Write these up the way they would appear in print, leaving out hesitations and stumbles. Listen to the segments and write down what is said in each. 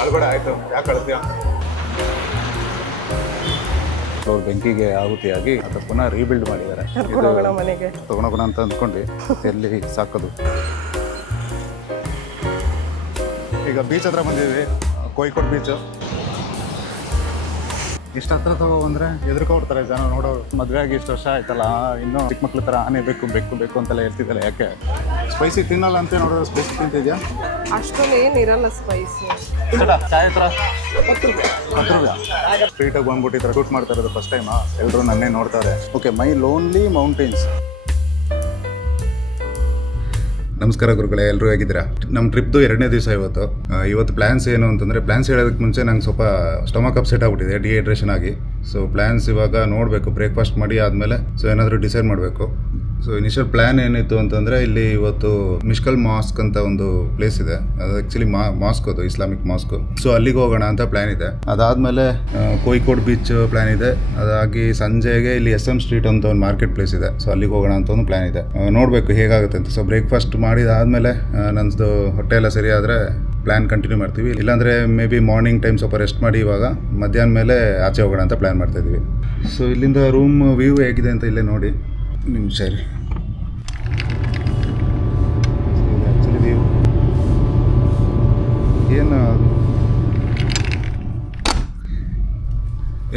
ಕಳ್ಬೇಡ ಆಯ್ತು, ಯಾಕೆ ಕಳ್ತೀಯ? ಅವ್ರು ಬೆಂಕಿಗೆ ಆಹುತಿಯಾಗಿ ಅದು ಪುನಃ ರೀಬಿಲ್ಡ್ ಮಾಡಿದ್ದಾರೆ. ಮನೆಗೆ ತಗೊಂಡೋಗೋಣ ಅಂತ ಅಂದ್ಕೊಂಡು ಎಲ್ಲಿ ಸಾಕೋದು. ಈಗ ಬೀಚ್ ಹತ್ರ ಬಂದಿದ್ದೀವಿ, ಕೋಯಿಕೋಡ್ ಬೀಚು. ಇಷ್ಟು ಹತ್ರ ತಗೊಬಂದ್ರೆ ಎದುರ್ಕೊಡ್ತಾರೆ ಜನ ನೋಡೋರು. ಮದುವೆ ಆಗಿ ಇಷ್ಟು ವರ್ಷ ಆಯ್ತಲ್ಲ, ಇನ್ನೂ ಚಿಕ್ಕ ಮಕ್ಳ ಥರ ಆನೆ ಬೇಕು ಬೇಕು ಬೇಕು ಅಂತೆಲ್ಲ ಹೇಳ್ತಿದ್ದಲ್ಲ, ಯಾಕೆ? ಸ್ಪೈಸಿ ತಿನ್ನಲ್ಲ ಅಂತ ನೋಡೋದು, ಸ್ಪೈಸಿ ತಿಂತಿದ್ಯಾ? ಅಷ್ಟೊಂದು ಏನಿರಲ್ಲ ಸ್ಪೈಸಿ. ಚಾಯ್ ಹತ್ರ 10 ರೂಪಾಯಿ ಸ್ಟ್ರೀಟಾಗಿ ಬಂದ್ಬಿಟ್ಟಿದ್ರೆ ಶೂಟ್ ಮಾಡ್ತಾ ಇರೋದು ಫಸ್ಟ್ ಟೈಮಾ? ಎಲ್ಲರೂ ನನ್ನೇ ನೋಡ್ತಾರೆ. ಓಕೆ, ಮೈ ಲೋನ್ಲಿ ಮೌಂಟೇನ್ಸ್. ನಮಸ್ಕಾರ ಗುರುಗಳೇ, ಎಲ್ಲರೂ ಹೇಗಿದ್ದೀರಾ? ನಮ್ಮ ಟ್ರಿಪ್ದು 2ನೇ ದಿವಸ ಇವತ್ತು ಪ್ಲ್ಯಾನ್ಸ್ ಏನು ಅಂತಂದರೆ, ಪ್ಲ್ಯಾನ್ಸ್ ಹೇಳೋದಕ್ಕೆ ಮುಂಚೆ ನಂಗೆ ಸ್ವಲ್ಪ ಸ್ಟಮಕ್ ಅಪ್ಸೆಟ್ ಆಗಿಬಿಟ್ಟಿದೆ ಡಿಹೈಡ್ರೇಷನ್ ಆಗಿ. ಸೊ ಪ್ಲ್ಯಾನ್ಸ್ ಇವಾಗ ನೋಡಬೇಕು, ಬ್ರೇಕ್ಫಾಸ್ಟ್ ಮಾಡಿ ಆದಮೇಲೆ ಸೊ ಏನಾದರೂ ಡಿಸೈಡ್ ಮಾಡಬೇಕು. ಸೊ ಇನಿಷಿಯಲ್ ಪ್ಲ್ಯಾನ್ ಏನಿತ್ತು ಅಂತಂದರೆ, ಇಲ್ಲಿ ಇವತ್ತು ಮಿಷ್ಕಲ್ ಮಾಸ್ಕ್ ಅಂತ ಒಂದು ಪ್ಲೇಸ್ ಇದೆ. ಅದು ಆ್ಯಕ್ಚುಲಿ ಮಾಸ್ಕ್, ಅದು ಇಸ್ಲಾಮಿಕ್ ಮಾಸ್ಕ್. ಸೊ ಅಲ್ಲಿಗೆ ಹೋಗೋಣ ಅಂತ ಪ್ಲ್ಯಾನ್ ಇದೆ. ಅದಾದಮೇಲೆ ಕೋಯಿಕೋಡ್ ಬೀಚ್ ಪ್ಲ್ಯಾನ್ ಇದೆ. ಅದಾಗಿ ಸಂಜೆಗೆ ಇಲ್ಲಿ SM ಸ್ಟ್ರೀಟ್ ಅಂತ ಒಂದು ಮಾರ್ಕೆಟ್ ಪ್ಲೇಸ್ ಇದೆ. ಸೊ ಅಲ್ಲಿಗೆ ಹೋಗೋಣ ಅಂತ ಒಂದು ಪ್ಲ್ಯಾನ್ ಇದೆ. ನೋಡಬೇಕು ಹೇಗಾಗುತ್ತೆ ಅಂತ. ಸೊ ಬ್ರೇಕ್ಫಾಸ್ಟ್ ಮಾಡಿದಾದಮೇಲೆ ನನ್ನದು ಹೊಟ್ಟೆ ಎಲ್ಲ ಸರಿ ಆದರೆ ಪ್ಲ್ಯಾನ್ ಕಂಟಿನ್ಯೂ ಮಾಡ್ತೀವಿ. ಇಲ್ಲಾಂದರೆ ಮೇ ಬಿ ಮಾರ್ನಿಂಗ್ ಟೈಮ್ ಸ್ವಲ್ಪ ರೆಸ್ಟ್ ಮಾಡಿ ಇವಾಗ ಮಧ್ಯಾಹ್ನ ಮೇಲೆ ಆಚೆ ಹೋಗೋಣ ಅಂತ ಪ್ಲ್ಯಾನ್ ಮಾಡ್ತಾಯಿದ್ವಿ. ಸೊ ಇಲ್ಲಿಂದ ರೂಮ್ ವ್ಯೂ ಹೇಗಿದೆ ಅಂತ ಇಲ್ಲೇ ನೋಡಿ. ನಿಮಿಷ ರೀ, ಆ್ಯಕ್ಚುಲಿ ವ್ಯೂ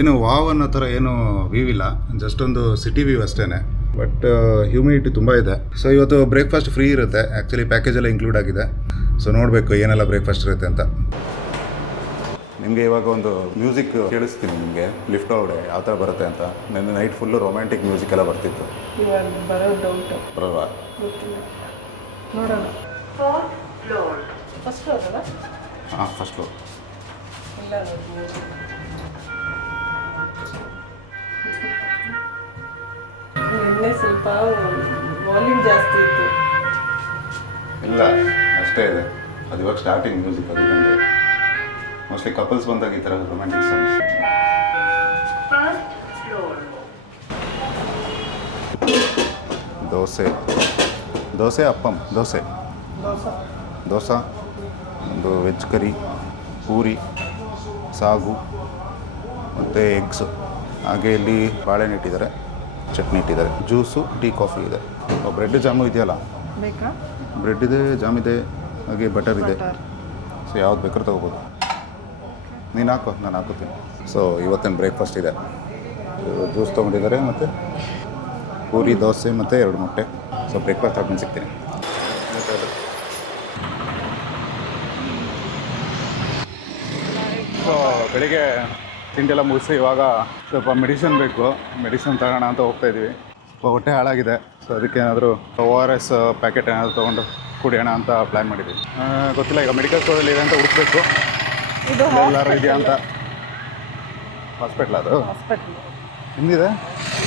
ಏನು ವಾವ್ ಅನ್ನೋ ಥರ ಏನು ವ್ಯೂ ಇಲ್ಲ, ಜಸ್ಟ್ ಒಂದು ಸಿಟಿ ವ್ಯೂ ಅಷ್ಟೇ. ಬಟ್ ಹ್ಯೂಮಿಡಿಟಿ ತುಂಬ ಇದೆ. ಸೊ ಇವತ್ತು ಬ್ರೇಕ್ಫಾಸ್ಟ್ ಫ್ರೀ ಇರುತ್ತೆ, ಆ್ಯಕ್ಚುಲಿ ಪ್ಯಾಕೇಜೆಲ್ಲ ಇನ್ಕ್ಲೂಡ್ ಆಗಿದೆ. ಸೊ ನೋಡಬೇಕು ಏನೆಲ್ಲ ಬ್ರೇಕ್ಫಾಸ್ಟ್ ಇರುತ್ತೆ ಅಂತ. ನಿಮಗೆ ಇವಾಗ ಒಂದು ಮ್ಯೂಸಿಕ್ ಕೇಳಿಸ್ತೀನಿ ನಿಮಗೆ, ಲಿಫ್ಟ್ ಒಳಗಡೆ ಯಾವ ಥರ ಬರುತ್ತೆ ಅಂತ. ನೆನ್ನೆ ನೈಟ್ ಫುಲ್ಲು ರೊಮ್ಯಾಂಟಿಕ್ ಮ್ಯೂಸಿಕ್ ಎಲ್ಲ ಬರ್ತಿತ್ತು. ಬರಲ್ವಾ? ನೋಡೋಣ. ಫಸ್ಟ್ ಫ್ಲೋರ್ ಅಲ್ಲ? ಹಾಂ, ಫಸ್ಟ್ ಫ್ಲೋರ್. ಇಲ್ಲ, ನಿನ್ನೆ ಸ್ವಲ್ಪ ವಾಲ್ಯೂಮ್ ಜಾಸ್ತಿ ಇತ್ತು. ಇಲ್ಲ, ಅಷ್ಟೇ ಇದೆ. ಅದು ಇವಾಗ ಸ್ಟಾರ್ಟಿಂಗ್ ಮ್ಯೂಸಿಕ್. ಅದಕ್ಕೆ ಮೋಸ್ಟ್ಲಿ ಕಪಲ್ಸ್ ಬಂದಾಗ ಈ ಥರ ರೊಮ್ಯಾಂಟಿಕ್ ಸಾಂಗ್ಸ್. ದೋಸೆ ಅಪ್ಪಂ, ದೋಸೆ, ಒಂದು ವೆಜ್ ಕರಿ, ಪೂರಿ, ಸಾಗು ಮತ್ತು ಎಗ್ಸು. ಹಾಗೆ ಇಲ್ಲಿ ಬಾಳೆಹಣ್ಣು ಇಟ್ಟಿದ್ದಾರೆ, ಚಟ್ನಿ ಇಟ್ಟಿದ್ದಾರೆ, ಜ್ಯೂಸು, ಟೀ, ಕಾಫಿ ಇದೆ. ಬ್ರೆಡ್ ಜಾಮು ಇದೆಯಲ್ಲ, ಬೇಕಾ? ಬ್ರೆಡ್ ಇದೆ, ಜಾಮ್ ಇದೆ, ಹಾಗೆ ಬಟರ್ ಇದೆ. ಸೊ ಯಾವ್ದು ಬೇಕಾದ್ರೂ ತೊಗೋಬೋದು. ನೀನು ಹಾಕೋ, ನಾನು ಹಾಕೋತೀನಿ. ಸೊ ಇವತ್ತಿನ ಬ್ರೇಕ್ಫಾಸ್ಟ್ ಇದೆ. ಜ್ಯೂಸ್ ತೊಗೊಂಡಿದ್ದಾರೆ ಮತ್ತು ಪೂರಿ, ದೋಸೆ ಮತ್ತು 2 ಮೊಟ್ಟೆ. ಸೊ ಬ್ರೇಕ್ಫಾಸ್ಟ್ ಹಾಕೊಂಡು ಸಿಗ್ತೀನಿ. ಸೊ ಬೆಳಿಗ್ಗೆ ತಿಂಡಿ ಎಲ್ಲ ಮುಗಿಸಿ ಇವಾಗ ಸ್ವಲ್ಪ ಮೆಡಿಸಿನ್ ಬೇಕು, ಮೆಡಿಸಿನ್ ತಗೋಣ ಅಂತ ಹೋಗ್ತಾಯಿದ್ವಿ. ಸ್ವಲ್ಪ ಹೊಟ್ಟೆ ಹಾಳಾಗಿದೆ. ಸೊ ಅದಕ್ಕೆ ಏನಾದರೂ ORS ಪ್ಯಾಕೆಟ್ ಏನಾದರೂ ತೊಗೊಂಡು ಕುಡಿಯೋಣ ಅಂತ ಪ್ಲ್ಯಾನ್ ಮಾಡಿದ್ವಿ. ಗೊತ್ತಿಲ್ಲ, ಈಗ ಮೆಡಿಕಲ್ ಸ್ಟೋರಲ್ಲಿ ಇದೆ ಅಂತ ಹುಡುಕ್ಬೇಕು, ಎಲ್ಲರೂ ಇದೆಯಾ ಅಂತ. ಹಾಸ್ಪಿಟ್ಲ್ ಅದು ಹಿಂದಿದೆ,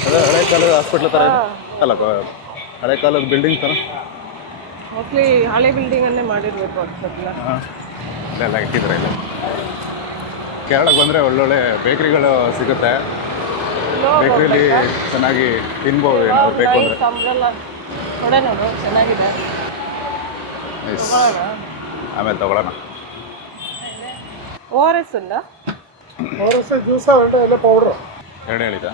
ಅದೇ ಹಳೆ ಕಾಲದ ಹಾಸ್ಪಿಟ್ಲ್ ಥರ ಇದೆ ಅಲ್ಲ, ಹಳೆ ಕಾಲದ ಬಿಲ್ಡಿಂಗ್ ಥರ. ಮೋಸ್ಟ್ಲಿ ಹಳೆ ಬಿಲ್ಡಿಂಗನ್ನೇ ಮಾಡಿರಬೇಕು ಹಾಸ್ಪಿಟ್ಲ. ಇಲ್ಲೆಲ್ಲ ಇಟ್ಟಿದ್ದಾರೆ. ಇಲ್ಲ, ಕೇರಳಕ್ಕೆ ಬಂದರೆ ಒಳ್ಳೊಳ್ಳೆ ಬೇಕ್ರಿಗಳು ಸಿಗುತ್ತೆ. ಬೇಕ್ರಿಲಿ ಚೆನ್ನಾಗಿ ತಿನ್ಬೋದು ಏನಾದ್ರು ಬೇಕು ಅಂದರೆ. ಚೆನ್ನಾಗಿದೆ, ಆಮೇಲೆ ತಗೊಳ್ಳೋಣ. ORS ಉಂಟ? ORS ಜ್ಯೂಸ ಎಲ್ಲ ಪೌಡ್ರು 2 ಹೇಳಿದ.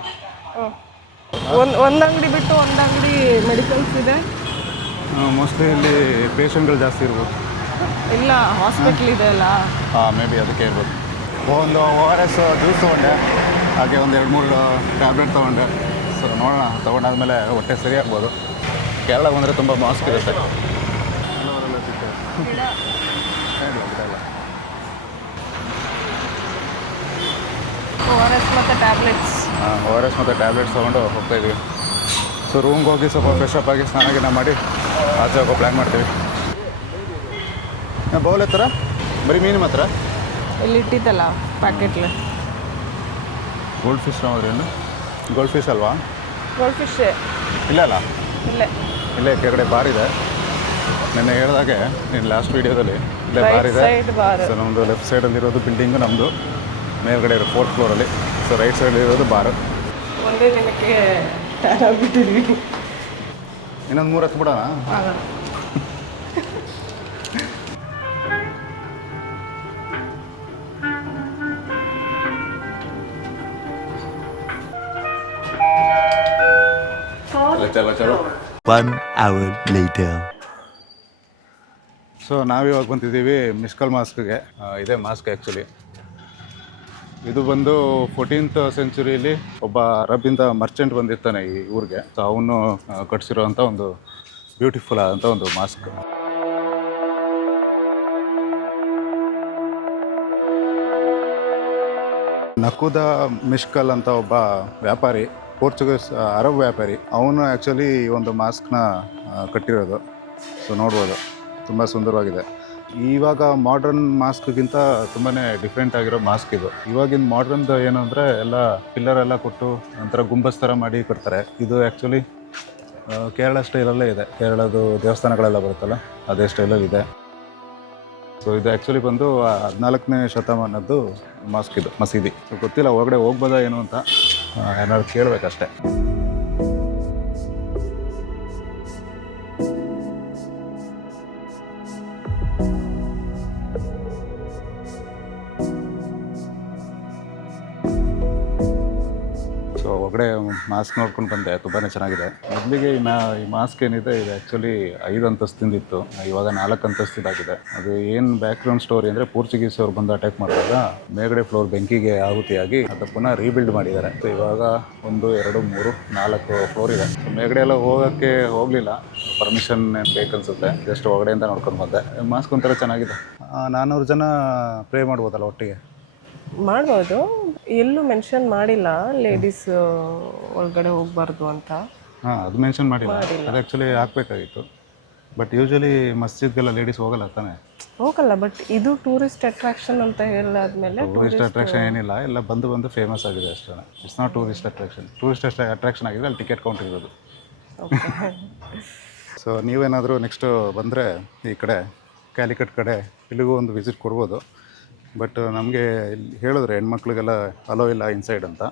ಒಂದು ಅಂಗಡಿ ಬಿಟ್ಟು ಒಂದು ಅಂಗಡಿ ಮೆಡಿಕಲ್ಸ್ ಇದೆ. ಮೋಸ್ಟ್ಲಿ ಇಲ್ಲಿ ಪೇಷಂಟ್ಗಳು ಜಾಸ್ತಿ ಇರ್ಬೋದು. ಇಲ್ಲ, ಹಾಸ್ಪಿಟ್ಲ್ ಇದೆ ಅಲ್ಲ. ಮೇ ಬಿ ಅದಕ್ಕೆ ಇರ್ಬೋದು. ಒಂದು ORS ಜ್ಯೂಸ್ ತೊಗೊಂಡೆ, ಹಾಗೆ ಒಂದು 2-3 ಟ್ಯಾಬ್ಲೆಟ್ ತೊಗೊಂಡೆ. ಸೊ ನೋಡೋಣ, ತೊಗೊಂಡಾದ್ಮೇಲೆ ಹೊಟ್ಟೆ ಸರಿ ಆಗ್ಬೋದು. ಕೇರಳ ಬಂದರೆ ತುಂಬ ಮಾಸ್ಕ್ ಇರುತ್ತೆ. ORS ಮತ್ತು ಟ್ಯಾಬ್ಲೆಟ್ಸ್. ORS ಮತ್ತು ಟ್ಯಾಬ್ಲೆಟ್ಸ್ ತೊಗೊಂಡು ಹೋಗ್ತಾಯಿದ್ವಿ. ಸೊ ರೂಮ್ಗೆ ಹೋಗಿ ಸ್ವಲ್ಪ ಫ್ರೆಶ್ ಅಪ್ ಆಗಿ ಸ್ನಾನ ಮಾಡಿ ಆಚೆ ಹೋಗೋ ಪ್ಲ್ಯಾನ್ ಮಾಡ್ತೀವಿ. ಬೌಲ್ ಹತ್ರ ಬರೀ ಮೀನು ಮಾತ್ರ ಇಲ್ಲಿ ಇಟ್ಟಿದ್ದಲ್ಲ ಪ್ಯಾಕೆಟ್ಲಿ. ಗೋಲ್ಡ್ ಫಿಶ್ ನೋಡ್ರಿ, ಗೋಲ್ಡ್ ಫಿಶ್ ಅಲ್ವಾ? ಗೋಲ್ಡ್ ಫಿಶ್ ಇಲ್ಲ ಅಲ್ಲ, ಇಲ್ಲೇ ಕೆಳಗಡೆ ಬಾರ್ ಇದೆ. ನೆನ್ನೆ ಹೇಳಿದಾಗೆ ನೀನು ಲಾಸ್ಟ್ ವೀಡಿಯೋದಲ್ಲಿ ಇಲ್ಲೇ ಬಾರ್ ಇದೆ. ಸೊ ನಮ್ಮದು ಲೆಫ್ಟ್ ಸೈಡಲ್ಲಿರೋದು ಬಿಲ್ಡಿಂಗು ನಮ್ಮದು, ಮೇಲ್ಗಡೆ ಇರೋ 4th ಫ್ಲೋರಲ್ಲಿ. ಸೊ ರೈಟ್ ಸೈಡಲ್ಲಿರೋದು ಬಾರು. ಒಂದೇ ದಿನಕ್ಕೆ ಬಿಟ್ಟಿದ್ವಿ. ಇನ್ನೊಂದು 3 ಹತ್ತು ಬಿಡೋಣ. ಚಲೋ ಚಲೋ. 1 hour later. ಸೊ ನಾವಿವಾಗ ಬಂದಿದ್ದೀವಿ ಮಿಸ್ಕಲ್ ಮಾಸ್ಕ್ಗೆ. ಇದೇ ಮಾಸ್ಕ್ ಆ್ಯಕ್ಚುಲಿ. ಇದು ಬಂದು 14th ಸೆಂಚುರಿಯಲ್ಲಿ ಒಬ್ಬ ಅರಬ್ಬಿಂದ ಮರ್ಚೆಂಟ್ ಬಂದಿರ್ತಾನೆ ಈ ಊರಿಗೆ. ಸೊ ಅವನು ಕಟ್ಸಿರೋವಂಥ ಒಂದು ಬ್ಯೂಟಿಫುಲ್ ಆದಂಥ ಒಂದು ಮಾಸ್ಕ್. ನಕುದ ಮಿಷ್ಕಲ್ ಅಂತ ಒಬ್ಬ ವ್ಯಾಪಾರಿ, ಪೋರ್ಚುಗೀಸ್ ಅರಬ್ ವ್ಯಾಪಾರಿ, ಅವನು ಆ್ಯಕ್ಚುಲಿ ಈ ಒಂದು ಮಾಸ್ಕ್ನ ಕಟ್ಟಿರೋದು. ಸೊ ನೋಡ್ಬೋದು, ತುಂಬ ಸುಂದರವಾಗಿದೆ. ಇವಾಗ ಮಾಡ್ರನ್ ಮಾಸ್ಕ್ಗಿಂತ ತುಂಬಾ ಡಿಫ್ರೆಂಟ್ ಆಗಿರೋ ಮಾಸ್ಕ್ ಇದು. ಇವಾಗಿನ ಮಾಡ್ರನ್ದು ಏನು ಅಂದರೆ ಎಲ್ಲ ಪಿಲ್ಲರ್ ಎಲ್ಲ ಕೊಟ್ಟು ಒಂಥರ ಗುಂಬಸ್ ಥರ ಮಾಡಿ ಕೊಡ್ತಾರೆ. ಇದು ಆ್ಯಕ್ಚುಲಿ ಕೇರಳ ಸ್ಟೈಲಲ್ಲೇ ಇದೆ. ಕೇರಳದು ದೇವಸ್ಥಾನಗಳೆಲ್ಲ ಬರುತ್ತಲ್ಲ ಅದೇ ಸ್ಟೈಲಲ್ಲಿ ಇದೆ. ಸೊ ಇದು ಆ್ಯಕ್ಚುಲಿ ಬಂದು 14ನೇ ಶತಮಾನದ್ದು ಮಾಸ್ಕ್ ಇದು, ಮಸೀದಿ. ಸೊ ಗೊತ್ತಿಲ್ಲ ಹೊರಗಡೆ ಹೋಗ್ಬೋದಾ ಏನು ಅಂತ, ಏನಾದ್ರು ಕೇಳಬೇಕಷ್ಟೆ. ಸೊ ಹೊರಗಡೆ ಮಾಸ್ಕ್ ನೋಡ್ಕೊಂಡು ಬಂದೆ, ತುಂಬಾ ಚೆನ್ನಾಗಿದೆ. ಮೊದಲಿಗೆ ಈ ಮಾಸ್ಕ್ ಏನಿದೆ ಇದು ಆ್ಯಕ್ಚುಲಿ 5 ಅಂತಸ್ತಿಂದಿತ್ತು, ಇವಾಗ 4 ಅಂತಸ್ತಿದಾಗಿದೆ. ಅದು ಏನು ಬ್ಯಾಕ್ಗ್ರೌಂಡ್ ಸ್ಟೋರಿ ಅಂದರೆ ಪೋರ್ಚುಗೀಸ್ ಅವ್ರು ಬಂದು ಅಟ್ಯಾಕ್ ಮಾಡಿದಾಗ ಮೇಲ್ಗಡೆ ಫ್ಲೋರ್ ಬೆಂಕಿಗೆ ಆಹುತಿಯಾಗಿ ಅದು ಪುನಃ ರೀಬಿಲ್ಡ್ ಮಾಡಿದ್ದಾರೆ. ಸೊ ಇವಾಗ 1, 2, 3, 4 ಫ್ಲೋರ್ ಇದೆ. ಮೇಲ್ಗಡೆ ಎಲ್ಲ ಹೋಗೋಕ್ಕೆ ಹೋಗಲಿಲ್ಲ, ಪರ್ಮಿಷನ್ ಬೇಕನ್ಸುತ್ತೆ. ಜಸ್ಟ್ ಹೊರಗಡೆಯಿಂದ ನೋಡ್ಕೊಂಡು ಬಂದೆ. ಮಾಸ್ಕ್ ಒಂಥರ ಚೆನ್ನಾಗಿದೆ. 400 ಜನ ಪ್ರೇ ಮಾಡ್ಬೋದಲ್ಲ ಒಟ್ಟಿಗೆ? ಮಾಡ್ಬೋದು. ಎಲ್ಲೂ ಮೆನ್ಷನ್ ಮಾಡಿಲ್ಲ ಲೇಡೀಸ್ ಒಳಗಡೆ ಹೋಗ್ಬಾರ್ದು ಅಂತ. ಹಾಂ, ಅದು ಮೆನ್ಷನ್ ಮಾಡಿಲ್ಲ. ಅದು ಆ್ಯಕ್ಚುಲಿ ಹಾಕ್ಬೇಕಾಗಿತ್ತು. ಬಟ್ ಯೂಶ್ವಲಿ ಮಸ್ಜಿದ್ಗೆಲ್ಲ ಲೇಡೀಸ್ ಹೋಗಲ್ಲ ತಾನೆ? ಹೋಗಲ್ಲ, ಬಟ್ ಇದು ಟೂರಿಸ್ಟ್ ಅಟ್ರಾಕ್ಷನ್ ಅಂತ ಹೇಳಾದ್ಮೇಲೆ ಟೂರಿಸ್ಟ್ ಅಟ್ರಾಕ್ಷನ್ ಏನಿಲ್ಲ, ಎಲ್ಲ ಬಂದು ಫೇಮಸ್ ಆಗಿದೆ ಅಷ್ಟೇ. It's not tourist attraction. Tourist attraction ಆಗಿದೆ ಅಲ್ಲಿ ಟಿಕೆಟ್ ಕೌಂಟರ್ ಇರೋದು. ಸೊ ನೀವೇನಾದರೂ ನೆಕ್ಸ್ಟು ಬಂದರೆ ಈ ಕಡೆ ಕ್ಯಾಲಿಕಟ್ ಕಡೆ ಇಲ್ಲಿಗೂ ಒಂದು ವಿಸಿಟ್ ಕೊಡ್ಬೋದು. ಬಟ್ ನಮಗೆ ಇಲ್ಲಿ ಹೇಳಿದ್ರೆ ಹೆಣ್ಮಕ್ಳಿಗೆಲ್ಲ ಅಲೋ ಇಲ್ಲ ಇನ್ಸೈಡ್ ಅಂತ.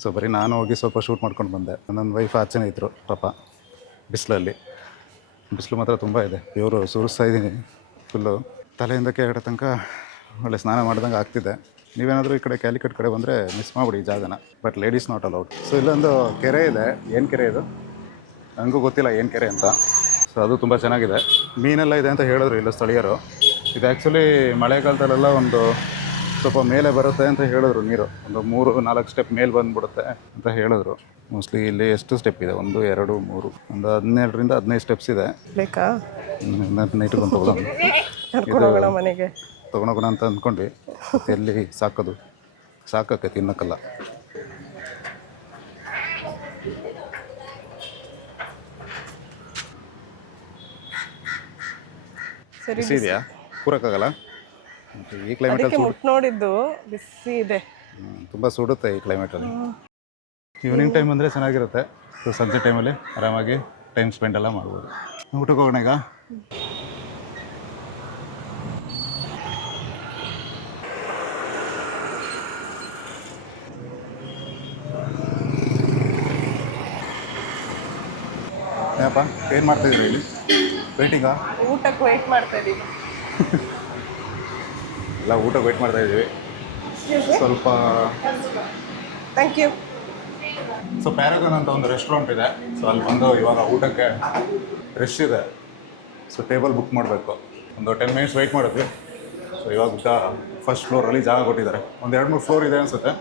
ಸೊ ಬರೀ ನಾನು ಹೋಗಿ ಸ್ವಲ್ಪ ಶೂಟ್ ಮಾಡ್ಕೊಂಡು ಬಂದೆ. ನನ್ನ ವೈಫ್ ಆಚೆನೇ ಇದ್ದರು ಪಾಪ, ಬಿಸಿಲಲ್ಲಿ. ಬಿಸಿಲು ಮಾತ್ರ ತುಂಬ ಇದೆ. ಇವರು ಸುರಿಸ್ತಾ ಇದ್ದೀನಿ ಫುಲ್ಲು, ತಲೆಯಿಂದ ಕೆಳಗಡೆ ತನಕ ಒಳ್ಳೆ ಸ್ನಾನ ಮಾಡ್ದಂಗೆ ಆಗ್ತಿದೆ. ನೀವೇನಾದರೂ ಈ ಕಡೆ ಕ್ಯಾಲಿಕಟ್ ಕಡೆ ಬಂದರೆ ಮಿಸ್ ಮಾಡಿಬಿಡಿ ಈ ಜಾಗನ. But ladies not allowed. So ಇಲ್ಲೊಂದು ಕೆರೆ ಇದೆ. ಏನು ಕೆರೆ ಇದು ನನಗೂ ಗೊತ್ತಿಲ್ಲ ಏನು ಕೆರೆ ಅಂತ. ಸೊ ಅದು ತುಂಬ ಚೆನ್ನಾಗಿದೆ. ಮೀನೆಲ್ಲ ಇದೆ ಅಂತ ಹೇಳಿದ್ರು ಇಲ್ಲ ಸ್ಥಳೀಯರು. ಇದು ಆ್ಯಕ್ಚುಲಿ ಮಳೆಗಾಲದಲ್ಲೆಲ್ಲ ಒಂದು ಸ್ವಲ್ಪ ಮೇಲೆ ಬರುತ್ತೆ ಅಂತ ಹೇಳಿದ್ರು. ನೀರು ಒಂದು 3-4 ಸ್ಟೆಪ್ ಮೇಲೆ ಬಂದುಬಿಡುತ್ತೆ ಅಂತ ಹೇಳಿದ್ರು. ಮೋಸ್ಟ್ಲಿ ಇಲ್ಲಿ ಎಷ್ಟು ಸ್ಟೆಪ್ ಇದೆ? 1, 2, 3, ಒಂದು 17ರಿಂದ 15 ಸ್ಟೆಪ್ಸ್ ಇದೆ. ಬೇಕಾ? ನೈಟ್ ಬಂದು ಕರ್ಕೊಂಡೋಗೋಣ ಮನೆಗೆ, ತೊಗೊಂಡೋಗೋಣ ಅಂತ ಅಂದ್ಕೊಂಡ್ವಿ. ಎಲ್ಲಿ ಸಾಕಕ್ಕೆ ತಿನ್ನಕ್ಕಲ್ಲ. ಸರಿ. ಬಿಸಿ ಇದೆಯಾ? ಕೂರಕ್ಕಾಗಲ್ಲ ಈ ಕ್ಲೈಮೇಟಲ್ಲಿ. ಮುಟ್ಟು ನೋಡಿದ್ದು ಬಿಸಿ ಇದೆ, ತುಂಬ ಸುಡುತ್ತೆ ಈ ಕ್ಲೈಮೇಟಲ್ಲಿ. ಈವ್ನಿಂಗ್ ಟೈಮ್ ಅಂದರೆ ಚೆನ್ನಾಗಿರುತ್ತೆ. ಸೊ ಸಂಜೆ ಟೈಮಲ್ಲಿ ಆರಾಮಾಗಿ ಟೈಮ್ ಸ್ಪೆಂಡ್ ಎಲ್ಲ ಮಾಡ್ಬೋದು. ಊಟಕ್ಕೆ ಹೋಗೋಣ ಈಗ. ಏನಪ್ಪ ಏನು ಮಾಡ್ತಾಯಿದ್ರಿ ಇಲ್ಲಿ? ವೇಟಿಂಗಾ? ಊಟಕ್ಕೆ ವೆಯ್ಟ್ ಮಾಡ್ತಾ ಇದ್ದೀವಿ. ಎಲ್ಲ ಊಟಕ್ಕೆ ವೆಯ್ಟ್ ಮಾಡ್ತಾಯಿದ್ದೀವಿ ಸ್ವಲ್ಪ. Thank you. ಸೊ ಪ್ಯಾರಾಗನ್ ಅಂತ ಒಂದು ರೆಸ್ಟೋರೆಂಟ್ ಇದೆ. ಸೊ ಅಲ್ಲಿ ಬಂದು ಇವಾಗ ಊಟಕ್ಕೆ ರಶ್ ಇದೆ. ಸೊ ಟೇಬಲ್ ಬುಕ್ ಮಾಡಬೇಕು. ಒಂದು 10 ಮಿನಿಟ್ಸ್ ವೆಯ್ಟ್ ಮಾಡಿದ್ವಿ. ಸೊ ಇವಾಗ ಊಟ ಫಸ್ಟ್ ಫ್ಲೋರಲ್ಲಿ ಜಾಗ ಕೊಟ್ಟಿದ್ದಾರೆ. ಒಂದು 2-3 ಫ್ಲೋರ್ ಇದೆ ಅನಿಸುತ್ತೆ.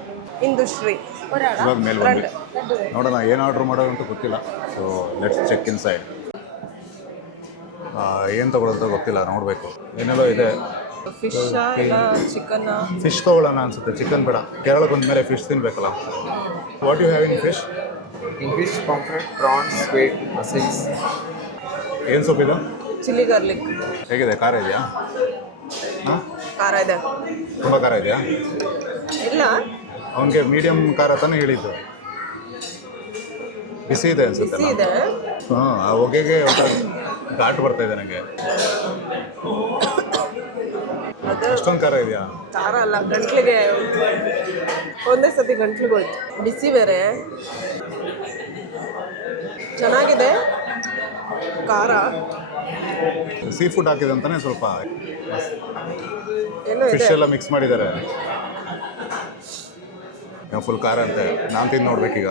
ಇಂದುಶ್ರೀ. ಇವಾಗ ಮೇಲೆ ಬಂದ್ವಿ. ನೋಡೋಣ ಏನು ಆರ್ಡ್ರ್ ಮಾಡೋದು ಅಂತ ಗೊತ್ತಿಲ್ಲ. So let's check inside. ಏನು ತೊಗೊಳೋದು ಗೊತ್ತಿಲ್ಲ, ನೋಡಬೇಕು. ಏನೆಲ್ಲೋ ಇದೆ. ಫಿಶ್ ಇಲ್ಲ ಚಿಕನ್? ಫಿಶ್ ತೊಗೊಳ್ಳೋಣ ಅನಿಸುತ್ತೆ, ಚಿಕನ್ ಬೇಡ. ಕೇರಳಕ್ಕೆ ಬಂದಮೇಲೆ ಫಿಶ್ ತಿನ್ನಬೇಕಲ್ಲ. What you have in fish? In fish, pomfret, prawns, squid, mussels. ಏನು ಸೊಪ್ಪು ಇದು? Chilli garlic. ಹೇಗಿದೆ? ಖಾರ ಇದೆಯಾ? ಹಾಂ, ಖಾರ ಇದೆ. ತುಂಬ ಖಾರ ಇದೆಯಾ? ಇಲ್ಲ, ಅವನಿಗೆ ಮೀಡಿಯಮ್ ಖಾರ ತಾನೇ ಹೇಳಿದ್ದು. ಬಿಸಿ ಇದೆ ಅನಿಸುತ್ತೆ. ಬಿಸಿ ಇದೆ. ಹಾಂ, ಆ ಹೊಗೆಗೆ ಒಂಥರ ಘಾಟ್ ಬರ್ತಾ ಇದೆ ನನಗೆ. ಅಷ್ಟೊಂದು ಖಾರ ಇದೆಯಾ? ಖಾರ ಅಲ್ಲ, ಗಂಟ್ಲಿಗೆ ಒಂದೇ ಸತಿ ಗಂಟ್ಲಿಗೆ ಹೋಯ್ತು. ಬಿಸಿ ಬೇರೆ, ಚೆನ್ನಾಗಿದೆ. ಖಾರ ಸೀ ಫುಡ್ ಹಾಕಿದೆ ಅಂತಾನೆ ಸ್ವಲ್ಪ ಏನೋ ಇದೆ. ಫಿಶ್ ಎಲ್ಲ ಮಿಕ್ಸ್ ಮಾಡಿದ್ದಾರೆ. ಫುಲ್ ಖಾರ ಅಂತೆ. ನಾನು ತಿಂದು ನೋಡ್ಬೇಕೀಗ.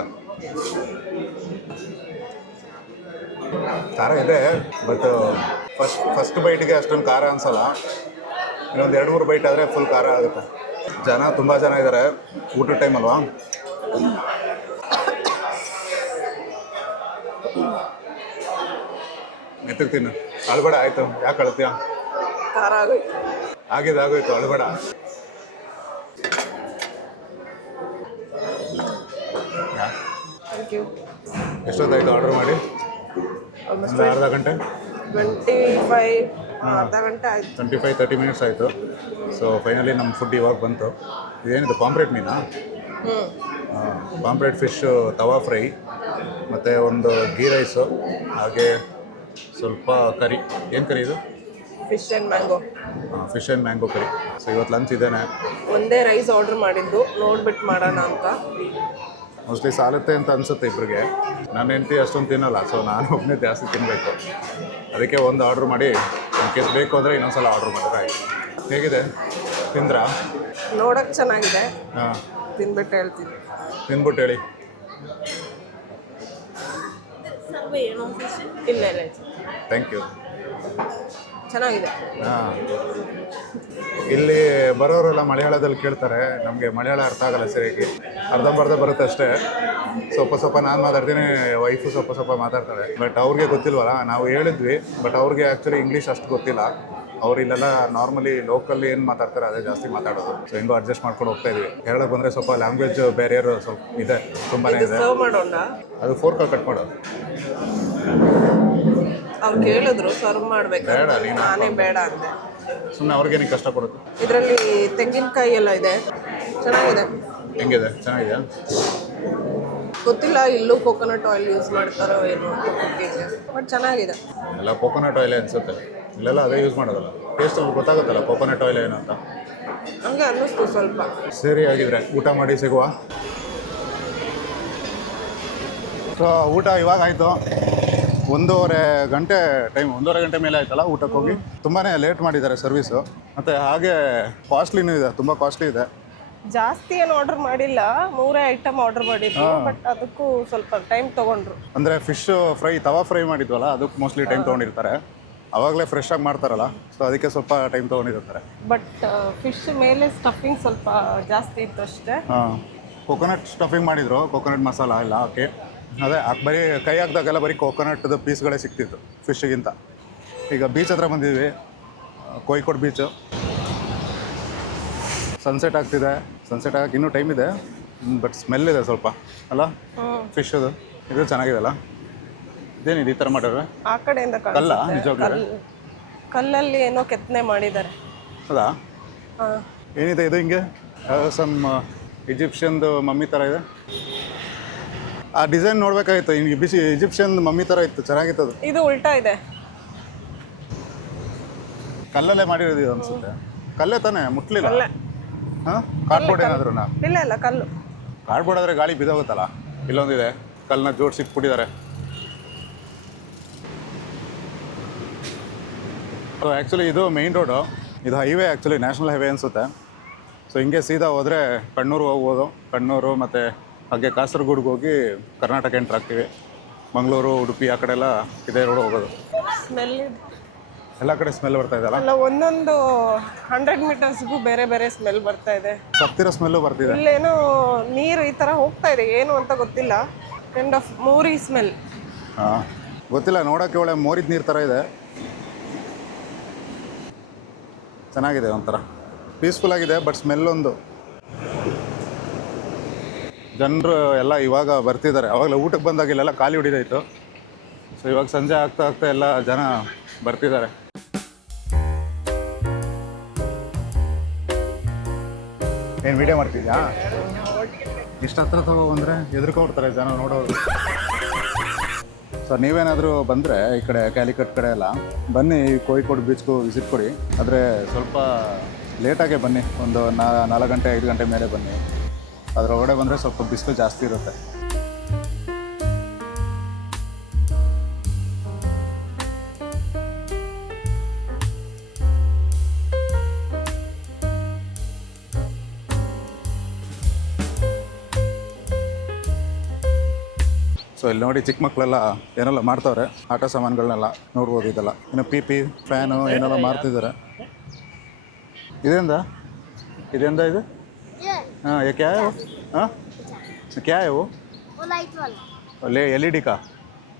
ಖಾರ ಇದೆ ಬಟ್ ಫಸ್ಟ್ ಬೈಟಿಗೆ ಅಷ್ಟೊಂದು ಖಾರ ಅನ್ಸಲ್ಲ. ಇನ್ನೊಂದು 2-3 ಬೈಟ್ ಆದರೆ ಫುಲ್ ಖಾರ ಆಗುತ್ತೆ. ತುಂಬ ಜನ ಇದ್ದಾರೆ, ಊಟದ ಟೈಮ್ ಅಲ್ವಾ. ಮೆತ್ತಗೆ ತಿನ್ನು, ಅಳ್ಬೇಡ ಆಯಿತು. ಯಾಕೆ ಅಳ್ತೀಯ? ಖಾರ ಆಗೋಯ್ತು. ಆಗೋಯ್ತು, ಅಳ್ಬೇಡ. Thank you. ಎಷ್ಟೊತ್ತಾಯ್ತು ಆರ್ಡ್ರ್ ಮಾಡಿ? ಒಂದು ಅರ್ಧ ಗಂಟೆ, 25 ಅರ್ಧ ಗಂಟೆ ಆಯ್ತು. 25-30 ಮಿನಿಟ್ಸ್ ಆಯಿತು. ಸೊ ಫೈನಲಿ ನಮ್ಮ ಫುಡ್ ಇವಾಗ ಬಂತು. ಇದೇನಿದು ಪಾಂಪ್ರೇಟ್ ಮೀನಾ? ಪಾಂಪ್ರೇಟ್ ಫಿಶ್ಶು ತವಾ ಫ್ರೈ ಮತ್ತು ಒಂದು ಗೀ ರೈಸು, ಹಾಗೆ ಸ್ವಲ್ಪ ಕರಿ. ಏನು ಕರಿ ಇದು? Fish and mango. Fish and mango curry. So ಇವತ್ತು ಲಂಚ್ ಇದೇನೆ. ಒಂದೇ ರೈಸ್ ಆರ್ಡ್ರ್ ಮಾಡಿದ್ದು, ನೋಡ್ಬಿಟ್ಟು ಮಾಡೋಣ ಅಂತ. ಮೋಸ್ಟ್ಲಿ ಸಾಲುತ್ತೆ ಅಂತ ಅನಿಸುತ್ತೆ ಇಬ್ಬರಿಗೆ. ನನ್ನ ಹೆಂಡತಿ ಅಷ್ಟೊಂದು ತಿನ್ನಲ್ಲ, ಸೊ ನಾನು ಒಬ್ಬನೇ ಜಾಸ್ತಿ ತಿನ್ನಬೇಕು. ಅದಕ್ಕೆ ಒಂದು ಆರ್ಡ್ರ್ ಮಾಡಿ ಇನ್ ಕೇಸ್ ಬೇಕು ಅಂದರೆ ಇನ್ನೊಂದ್ಸಲ ಆರ್ಡ್ರ್ ಮಾಡಿದ್ರೆ ಆಯಿತು. ಹೇಗಿದೆ? ತಿಂದ್ರಾ? ನೋಡೋಕ್ಕೆ ಚೆನ್ನಾಗಿದೆ, ಹಾಂ, ತಿನ್ಬಿಟ್ಟು ಹೇಳ್ತೀನಿ. ತಿಂದ್ಬಿಟ್ಟು ಹೇಳಿ. ಇಲ್ಲ ಇಲ್ಲ ಥ್ಯಾಂಕ್ ಯು. ಚೆನ್ನಾಗಿದೆ. ಹಾಂ, ಇಲ್ಲಿ ಬರೋರೆಲ್ಲ ಮಲಯಾಳದಲ್ಲಿ ಕೇಳ್ತಾರೆ. ನಮಗೆ ಮಲಯಾಳ ಅರ್ಥ ಆಗಲ್ಲ ಸರಿಯಾಗಿ, ಅರ್ಧಂಬರ್ಧ ಬರುತ್ತೆ ಅಷ್ಟೇ. ಸ್ವಲ್ಪ ನಾನು ಮಾತಾಡ್ತೀನಿ, ವೈಫು ಸ್ವಲ್ಪ ಮಾತಾಡ್ತಾರೆ. ಬಟ್ ಅವ್ರಿಗೆ ಗೊತ್ತಿಲ್ವಲ್ಲ, ನಾವು ಹೇಳಿದ್ವಿ. ಬಟ್ ಅವ್ರಿಗೆ ಆ್ಯಕ್ಚುಲಿ ಇಂಗ್ಲೀಷ್ ಅಷ್ಟು ಗೊತ್ತಿಲ್ಲ. ಅವ್ರು ಇಲ್ಲೆಲ್ಲ ನಾರ್ಮಲಿ ಲೋಕಲ್ ಏನು ಮಾತಾಡ್ತಾರೆ ಅದೇ ಜಾಸ್ತಿ ಮಾತಾಡೋದು. ಸೊ ಹೆಂಗೋ ಅಡ್ಜಸ್ಟ್ ಮಾಡ್ಕೊಂಡು ಹೋಗ್ತಾ ಇದ್ವಿ. ಕೇರಳಕ್ಕೆ ಬಂದರೆ ಸ್ವಲ್ಪ ಲ್ಯಾಂಗ್ವೇಜ್ ಬೇರೆಯವರು ಸ್ವಲ್ಪ ಇದೆ, ತುಂಬಾ ಇದೆ. ಸರ್ವ್ ಮಾಡೋಣ. ಅದು ಫೋರ್ಕಲ್ಲಿ ಕಟ್ ಮಾಡೋದು. ಅವ್ರು ಕೇಳಿದ್ರು ಸರ್ವ್ ಮಾಡ್ಬೇಕು, ಬೇಡ, ನೀನು ನಾನೇ ಬೇಡ ಅಂದೆ. ಸುಮ್ಮನೆ ಅವ್ರಿಗೇನಿಗೆ ಕಷ್ಟ ಕೊಡುತ್ತೆ. ಇದರಲ್ಲಿ ತೆಂಗಿನಕಾಯಿ ಎಲ್ಲ ಇದೆ, ಚೆನ್ನಾಗಿದೆ. ಹೆಂಗಿದೆ? ಚೆನ್ನಾಗಿದೆಯಾ? ಗೊತ್ತಿಲ್ಲ ಇಲ್ಲೂ ಕೋಕೋನಟ್ ಆಯಿಲ್ ಯೂಸ್ ಮಾಡ್ತಾರೋ ಏನೋ ಕುಕ್ಕಿಗೆ, ಬಟ್ ಚೆನ್ನಾಗಿದೆ. ಎಲ್ಲ ಕೋಕೋನಟ್ ಆಯಿಲ್ ಅನಿಸುತ್ತೆ. ಇಲ್ಲೆಲ್ಲ ಅದೇ ಯೂಸ್ ಮಾಡೋದಲ್ಲ. ಟೇಸ್ಟಲ್ಲಿ ಗೊತ್ತಾಗುತ್ತಲ್ಲ ಕೋಕೋನಟ್ ಆಯಿಲ್ ಏನು ಅಂತ. ಹಂಗೆ ಅನ್ನಿಸ್ತು ಸ್ವಲ್ಪ. ಸರಿ, ಆಗಿದ್ರೆ ಊಟ ಮಾಡಿ ಸಿಗುವ. ಸೊ ಊಟ ಇವಾಗ ಆಯಿತು. 1.5 ಗಂಟೆ ಟೈಮ್, 1.5 ಗಂಟೆ ಮೇಲೆ ಆಯ್ತಲ್ಲ ಊಟಕ್ಕೆ ಹೋಗಿ. ತುಂಬಾ ಲೇಟ್ ಮಾಡಿದ್ದಾರೆ ಸರ್ವಿಸು. ಮತ್ತು ಹಾಗೆ ಕಾಸ್ಟ್ಲಿನೂ ಇದೆ, ತುಂಬ ಕಾಸ್ಟ್ಲಿ ಇದೆ. ಜಾಸ್ತಿ ಏನು ಆರ್ಡರ್ ಮಾಡಿಲ್ಲ, 3 ಐಟಮ್ ಆರ್ಡರ್ ಮಾಡಿದ್ರು. ಬಟ್ ಅದಕ್ಕೂ ಸ್ವಲ್ಪ ಟೈಮ್ ತೊಗೊಂಡ್ರು. ಅಂದರೆ ಫಿಶ್ ಫ್ರೈ, ತವಾ ಫ್ರೈ ಮಾಡಿದ್ವಲ್ಲ, ಅದಕ್ಕೆ ಮೋಸ್ಟ್ಲಿ ಟೈಮ್ ತೊಗೊಂಡಿರ್ತಾರೆ. ಆವಾಗಲೇ ಫ್ರೆಶ್ ಆಗಿ ಮಾಡ್ತಾರಲ್ಲ, ಸೊ ಅದಕ್ಕೆ ಸ್ವಲ್ಪ ಟೈಮ್ ತೊಗೊಂಡಿರ್ತಾರೆ. ಬಟ್ ಫಿಶ್ ಮೇಲೆ ಸ್ಟಫಿಂಗ್ ಸ್ವಲ್ಪ ಜಾಸ್ತಿ ಇತ್ತು ಅಷ್ಟೇ. ಹಾಂ, ಕೊಕೊನಟ್ ಸ್ಟಫಿಂಗ್ ಮಾಡಿದರು, ಕೊಕೊನಟ್ ಮಸಾಲ ಎಲ್ಲ ಹಾಕಿ. ಅದೇ ಬರೀ ಕೈ ಹಾಕಿದಾಗೆಲ್ಲ ಬರೀ ಕೊಕೊನಟ್ದು ಪೀಸ್ಗಳೇ ಸಿಗ್ತಿತ್ತು ಫಿಶ್ಗಿಂತ. ಈಗ ಬೀಚ್ ಹತ್ರ ಬಂದಿದ್ವಿ, ಕೋಯಿಕೋಡ್ ಬೀಚು. ಸನ್ಸೆಟ್ ಆಗ್ತಿದೆ. ಸನ್ಸೆಟ್ ಆಗಕ್ಕೆ ಇನ್ನೂ ಟೈಮ್ ಇದೆ, ಬಟ್ ಸ್ಮೆಲ್ ಇದೆ ಸ್ವಲ್ಪ ಅಲ್ಲ ಫಿಶ್ದು. ಇದು ಚೆನ್ನಾಗಿದೆ ಅಲ್ಲ? ಇದೇನಿದೆ ಈ ಥರ ಮಾಡಿದ್ರೆ? ಆ ಕಡೆಯಿಂದ ಕಲ್ಲ ನಿಜವಾಗ್ಲೂ? ಕಲ್ಲಲ್ಲಿ ಏನೋ ಕೆತ್ತನೆ ಮಾಡಿದ್ದಾರೆ. ಹೌದಾ? ಏನಿದೆ ಇದು? ಹಿಂಗೆ ಸಮ್ ಈಜಿಪ್ಷಿಯನ್ದು ಮಮ್ಮಿ ಥರ ಇದೆ. ಆ ಡಿಸೈನ್ ನೋಡ್ಬೇಕಾಗಿತ್ತು. ಹಿಂಗೆ ಈಜಿಪ್ಷಿಯನ್ ಮಮ್ಮಿ ಥರ ಇತ್ತು, ಚೆನ್ನಾಗಿತ್ತು ಅದು. ಇದು ಉಲ್ಟಾ ಇದೆ. ಕಲ್ಲಲ್ಲೇ ಮಾಡಿರೋದು ಅನಿಸುತ್ತೆ. ಕಲ್ಲೇ ತಾನೇ? ಮುಟ್ಲಿಲ್ಲ? ಹಾಂ, ಕಾರ್ಡ್ಬೋರ್ಡ್ ಏನಾದ್ರು? ಇಲ್ಲ ಇಲ್ಲ ಕಲ್ಲು. ಕಾರ್ಡ್ಬೋರ್ಡ್ ಆದರೆ ಗಾಳಿ ಬಿದ್ದೋಗುತ್ತಲ್ಲ. ಇಲ್ಲೊಂದಿದೆ, ಕಲ್ಲನ್ನ ಜೋಡಿಸಿಟ್ಬಿಟ್ಟಿದ್ದಾರೆ. ಸೊ ಆ್ಯಕ್ಚುಲಿ ಇದು ಮೇಯ್ನ್ ರೋಡು, ಇದು ಹೈವೇ, ಆ್ಯಕ್ಚುಲಿ ನ್ಯಾಷನಲ್ ಹೈವೇ ಅನಿಸುತ್ತೆ. ಸೊ ಹಿಂಗೆ ಸೀದಾ ಹೋದರೆ ಕಣ್ಣೂರು ಹೋಗ್ಬೋದು. ಕಣ್ಣೂರು ಮತ್ತು ಹಾಗೆ ಕಾಸರಗೋಡಿಗೆ ಹೋಗಿ ಕರ್ನಾಟಕ ಎಂಟ್ರ್ ಆಗ್ತೀವಿ. ಮಂಗಳೂರು, ಉಡುಪಿ ಆ ಕಡೆ ಎಲ್ಲ ಇದೇ ರೋಡ್ ಹೋಗೋದು. ಸ್ಮೆಲ್ ಇದೆ ಎಲ್ಲ ಕಡೆ ಸ್ಮೆಲ್ ಬರ್ತಾ ಇದೆ ಅಲ್ಲ? ಅಲ್ಲ, ಒಂದೊಂದು 100 ಮೀಟರ್ಸ್ಗೂ ಬೇರೆ ಬೇರೆ ಸ್ಮೆಲ್ ಬರ್ತಾ ಇದೆ. ಸತ್ತಿರೋ ಸ್ಮೆಲ್ಲು ಬರ್ತಿದೆ. ಇಲ್ಲೇನೋ ನೀರು ಈ ಥರ ಹೋಗ್ತಾ ಇದೆ, ಏನು ಅಂತ ಗೊತ್ತಿಲ್ಲ. Kind of mori smell. ಹಾಂ, ಗೊತ್ತಿಲ್ಲ. ನೋಡೋಕ್ಕೆ ಒಳ್ಳೆ ಮೋರಿದ ನೀರು ಥರ ಇದೆ. ಚೆನ್ನಾಗಿದೆ, ಒಂಥರ ಪೀಸ್ಫುಲ್ ಆಗಿದೆ. ಬಟ್ ಸ್ಮೆಲ್ ಒಂದು. ಜನರು ಎಲ್ಲ ಇವಾಗ ಬರ್ತಿದ್ದಾರೆ. ಅವಾಗಲೇ ಊಟಕ್ಕೆ ಬಂದಾಗ ಇಲ್ಲೆಲ್ಲ ಖಾಲಿ ಹೊಡಿದಾಯಿತು. ಸೊ ಇವಾಗ ಸಂಜೆ ಆಗ್ತಾ ಆಗ್ತಾ ಎಲ್ಲ ಜನ ಬರ್ತಿದ್ದಾರೆ. ಏನು ವಿಡಿಯೋ ಮಾಡ್ತಿದ್ಯಾ? ಇಷ್ಟು ಹತ್ರ ತಗೊಬಂದರೆ ಹೆದರ್ಕೊಬಿಡ್ತಾರೆ ಜನ ನೋಡೋರು. ಸೊ ನೀವೇನಾದರೂ ಬಂದರೆ ಈ ಕಡೆ ಕ್ಯಾಲಿಕಟ್ ಕಡೆ ಎಲ್ಲ ಬನ್ನಿ, ಕೋಯಿಕೋಡ್ ಬೀಚ್ಗೂ ವಿಸಿಟ್ ಕೊಡಿ. ಆದರೆ ಸ್ವಲ್ಪ ಲೇಟಾಗೇ ಬನ್ನಿ, ಒಂದು 4 ಗಂಟೆ 5 ಗಂಟೆ ಮೇಲೆ ಬನ್ನಿ. ಅದರ ಒಳಗಡೆ ಬಂದರೆ ಸ್ವಲ್ಪ ಬಿಸಿಲು ಜಾಸ್ತಿ ಇರುತ್ತೆ. ಸೊ ಇಲ್ಲಿ ನೋಡಿ ಚಿಕ್ಕ ಮಕ್ಕಳೆಲ್ಲ ಏನೆಲ್ಲ ಮಾಡ್ತಾವ್ರೆ ಆಟ ಸಾಮಾನುಗಳನ್ನೆಲ್ಲ ನೋಡ್ಬೋದು ಇದೆಲ್ಲ ಇನ್ನು ಪಿ ಪಿ ಫ್ಯಾನು ಏನೆಲ್ಲ ಮಾರ್ತಿದ್ದಾರೆ ಇದೆಂದ ಇದು हाँ ये क्या है वो हाँ क्या है वो लाइट वाला ले LED का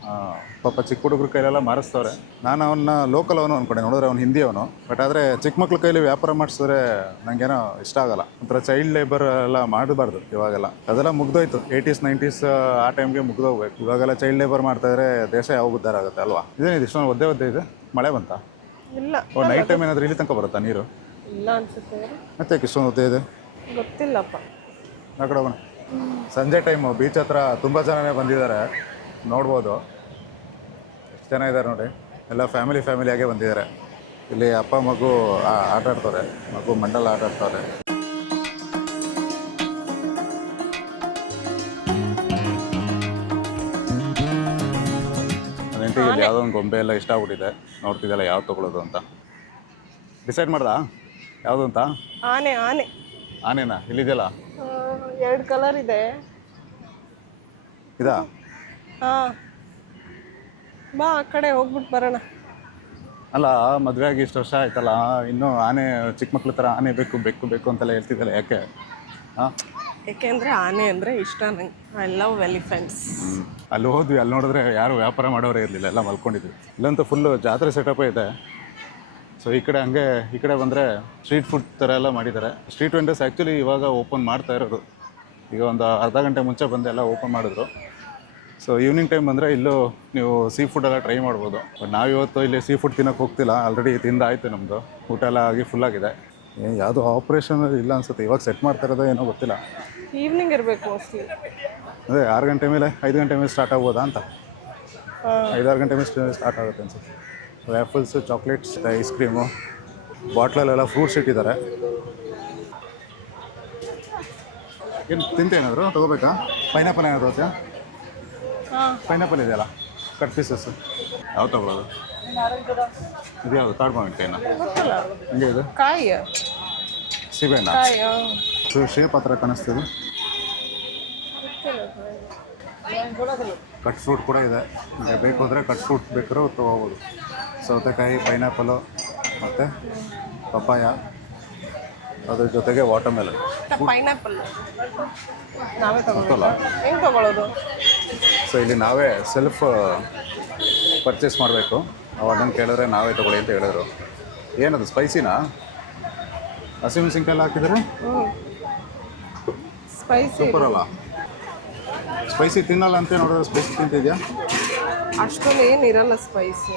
ಹಾಂ ಪಾಪ ಚಿಕ್ಕ ಹುಡುಗ್ರ ಕೈಲೆಲ್ಲ ಮಾರಿಸ್ತವ್ರೆ ನಾನು ಅವನ್ನ ಲೋಕಲ್ ಅವನು ಅಂದ್ಕೊಂಡೆ ನೋಡಿದ್ರೆ ಅವ್ನು ಹಿಂದಿ ಅವನು ಬಟ್ ಆದರೆ ಚಿಕ್ಕ ಮಕ್ಳ ಕೈಲಿ ವ್ಯಾಪಾರ ಮಾಡಿಸಿದ್ರೆ ನನಗೇನೋ ಇಷ್ಟ ಆಗಲ್ಲ ಒಂಥರ ಚೈಲ್ಡ್ ಲೇಬರ್ ಎಲ್ಲ ಮಾಡಬಾರ್ದು ಇವಾಗೆಲ್ಲ ಅದೆಲ್ಲ ಮುಗ್ದೋಯ್ತು 80s 90s ಆ ಟೈಮ್ಗೆ ಮುಗ್ದೋಗ್ಬೇಕು ಇವಾಗೆಲ್ಲ ಚೈಲ್ಡ್ ಲೇಬರ್ ಮಾಡ್ತಾಯಿದ್ರೆ ದೇಶ ಯಾವಾಗ ಉದ್ಧಾರ ಆಗುತ್ತೆ ಅಲ್ವಾ ಇದೇನಿದೆ ಇಷ್ಟೊಂದು ಒದ್ದೆ ಇದೆ ಮಳೆ ಬಂತಾ ಇಲ್ಲ ಓ ನೈಟ್ ಟೈಮ್ ಏನಾದರೂ ಇಲ್ಲಿ ತನಕ ಬರುತ್ತಾ ನೀರು ಇಲ್ಲ ಅನ್ಸುತ್ತೆ ಮತ್ತೆ ಇಷ್ಟೊಂದು ಒದ್ದೆ ಇದೆ ಗೊತ್ತಿಲ್ಲಪ್ಪ ಆ ಕಡೆ ಹೋಗೋಣ ಸಂಜೆ ಟೈಮು ಬೀಚ್ ಹತ್ರ ತುಂಬ ಜನನೇ ಬಂದಿದ್ದಾರೆ ನೋಡ್ಬೋದು ಎಷ್ಟು ಜನ ಇದ್ದಾರೆ ನೋಡಿ ಎಲ್ಲ ಫ್ಯಾಮಿಲಿಯಾಗೇ ಬಂದಿದ್ದಾರೆ ಇಲ್ಲಿ ಅಪ್ಪ ಮಗು ಆಟ ಆಡ್ತಾರೆ ಮಗು ಮಂಡಲ ಆಟ ಆಡ್ತಾರೆ ನನ್ನ ಹೆಂಡತಿಗೆ ಇಲ್ಲಿ ಯಾವುದೋ ಒಂದು ಗೊಂಬೆ ಎಲ್ಲ ಇಷ್ಟ ಆಗ್ಬಿಟ್ಟಿದೆ ನೋಡ್ತಿದ್ದಲ್ಲ ಯಾವ್ದು ತೊಗೊಳೋದು ಅಂತ ಡಿಸೈಡ್ ಮಾಡ್ದಾ ಯಾವುದು ಅಂತ ಆನೆ ಆನೆ ಆನೆನಾ ಇಲ್ಲಿದೆಯಲ್ಲ 2 ಕಲರ್ ಇದೆ ಇದಾ ಹಾಂ ಬಾ ಆ ಕಡೆ ಹೋಗ್ಬಿಟ್ಟು ಬರೋಣ ಅಲ್ಲ ಮದುವೆ ಆಗಿ ಇಷ್ಟು ವರ್ಷ ಆಯ್ತಲ್ಲ ಇನ್ನೂ ಆನೆ ಚಿಕ್ಕ ಮಕ್ಳ ಥರ ಆನೆ ಬೇಕು ಅಂತೆಲ್ಲ ಹೇಳ್ತಿದ್ದಲ್ಲ ಯಾಕೆ ಹಾಂ ಯಾಕೆಂದರೆ ಆನೆ ಅಂದರೆ ಇಷ್ಟ ನಂಗೆ ಐ ಲವ್ ಎಲಿಫೆಂಟ್ಸ್ ಅಲ್ಲಿ ಹೋದ್ವಿ ಅಲ್ಲಿ ನೋಡಿದ್ರೆ ಯಾರು ವ್ಯಾಪಾರ ಮಾಡೋರೇ ಇರಲಿಲ್ಲ ಎಲ್ಲ ಮಲ್ಕೊಂಡಿದ್ವಿ ಇಲ್ಲಂತೂ ಫುಲ್ಲು ಜಾತ್ರೆ ಸೆಟಪ್ ಇದೆ ಸೊ ಈ ಕಡೆ ಬಂದರೆ ಸ್ಟ್ರೀಟ್ ಫುಡ್ ಥರ ಎಲ್ಲ ಮಾಡಿದ್ದಾರೆ ಸ್ಟ್ರೀಟ್ ವೆಂಡರ್ಸ್ ಆ್ಯಕ್ಚುಲಿ ಇವಾಗ ಓಪನ್ ಮಾಡ್ತಾ ಇರೋದು ಈಗ ಒಂದು ಅರ್ಧ ಗಂಟೆ ಮುಂಚೆ ಬಂದು ಎಲ್ಲ ಓಪನ್ ಮಾಡಿದ್ರು ಸೊ ಈವ್ನಿಂಗ್ ಟೈಮ್ ಬಂದರೆ ಇಲ್ಲೂ ನೀವು ಸೀ ಫುಡ್ ಎಲ್ಲ ಟ್ರೈ ಮಾಡ್ಬೋದು ಬಟ್ ನಾವಿವತ್ತು ಇಲ್ಲಿ ಸೀ ಫುಡ್ ತಿನ್ನೋಕ್ಕೆ ಹೋಗ್ತಿಲ್ಲ ಆಲ್ರೆಡಿ ತಿಂದಾಯಿತು ನಮ್ಮದು ಊಟ ಎಲ್ಲ ಆಗಿ ಫುಲ್ಲಾಗಿದೆ ಯಾವುದೋ ಆಪ್ರೇಷನ್ ಇಲ್ಲ ಅನ್ಸುತ್ತೆ ಇವಾಗ ಸೆಟ್ ಮಾಡ್ತಾ ಇರೋದೋ ಏನೋ ಗೊತ್ತಿಲ್ಲ ಈವ್ನಿಂಗ್ ಇರಬೇಕು ಮೋಸ್ಟ್ಲಿ ಅದೇ 6 ಗಂಟೆ ಮೇಲೆ 5 ಗಂಟೆ ಮೇಲೆ ಸ್ಟಾರ್ಟ್ ಆಗ್ಬೋದಾ ಅಂತ 5-6 ಗಂಟೆ ಮೇಲೆ ಸ್ಟಾರ್ಟ್ ಆಗುತ್ತೆ ಅನ್ಸುತ್ತೆ ವ್ಯಾಫಲ್ಸು ಚಾಕ್ಲೇಟ್ಸ್ ಐಸ್ ಕ್ರೀಮು ಬಾಟ್ಲಲ್ಲೆಲ್ಲ ಫ್ರೂಟ್ಸ್ ಇಟ್ಟಿದ್ದಾರೆ ಏನು ತಿಂತೇನಾದರೂ ತೊಗೋಬೇಕಾ ಪೈನಾಪಲ್ ಏನಾದರೂ ಆಯ್ತಾ ಪೈನಾಪಲ್ ಇದೆಯಲ್ಲ ಕಟ್ ಪೀಸಸ್ ಯಾವ ತೊಗೊಳೋದು ಇದು ಯಾವುದು ತಾಡ್ಮಾವಿನಕಾಯಿನ ಗೊತ್ತಲ್ಲ ಹಂಗೆ ಇದು ಕಾಯಿ ಸಿಬೇನ ಕಾಯಿ ಶೇಪ್ ಹತ್ರ ಕಾಣಿಸ್ತಿದೆ ಕಟ್ ಫ್ರೂಟ್ ಕೂಡ ಇದೆ ನಿಮಗೆ ಬೇಕು ಅಂದರೆ ಕಟ್ ಫ್ರೂಟ್ ಬೇಕಾದ್ರೂ ತೊಗೋಬೋದು ಸೌತೆಕಾಯಿ ಪೈನಾಪಲು ಮತ್ತು ಪಪ್ಪಾಯ ಅದ್ರ ಜೊತೆಗೆ ವಾಟರ್ಮೆಲನ್ ಪೈನಾಪಲ್ ನಾವೇ ಗೊತ್ತಲ್ಲ ತಗೊಳ್ಳೋದು ಹೆಂಗೆ ತಗೊಳ್ಳೋದು ಸೊ ಇಲ್ಲಿ ನಾವೇ ಸೆಲ್ಫ್ ಪರ್ಚೇಸ್ ಮಾಡಬೇಕು ಅದನ್ನು ಕೇಳಿದ್ರೆ ನಾವೇ ತೊಗೊಳ್ಳಿ ಅಂತ ಹೇಳಿದ್ರು ಏನದು ಸ್ಪೈಸಿನಾ ಹಸಿಮೆಣಸಿನ್ಕಾಯಿ ಹಾಕಿದರೆ ಸ್ಪೈಸಿ ಸೂಪರ್ ಅಲ್ಲ ಸ್ಪೈಸಿ ತಿನ್ನಲ್ಲ ಅಂತ ನೋಡಿದ್ರೆ ಸ್ಪೈಸಿ ತಿಂತಿದ್ಯಾ ಅಷ್ಟೊಂದು ಏನಿರಲ್ಲ ಸ್ಪೈಸಿ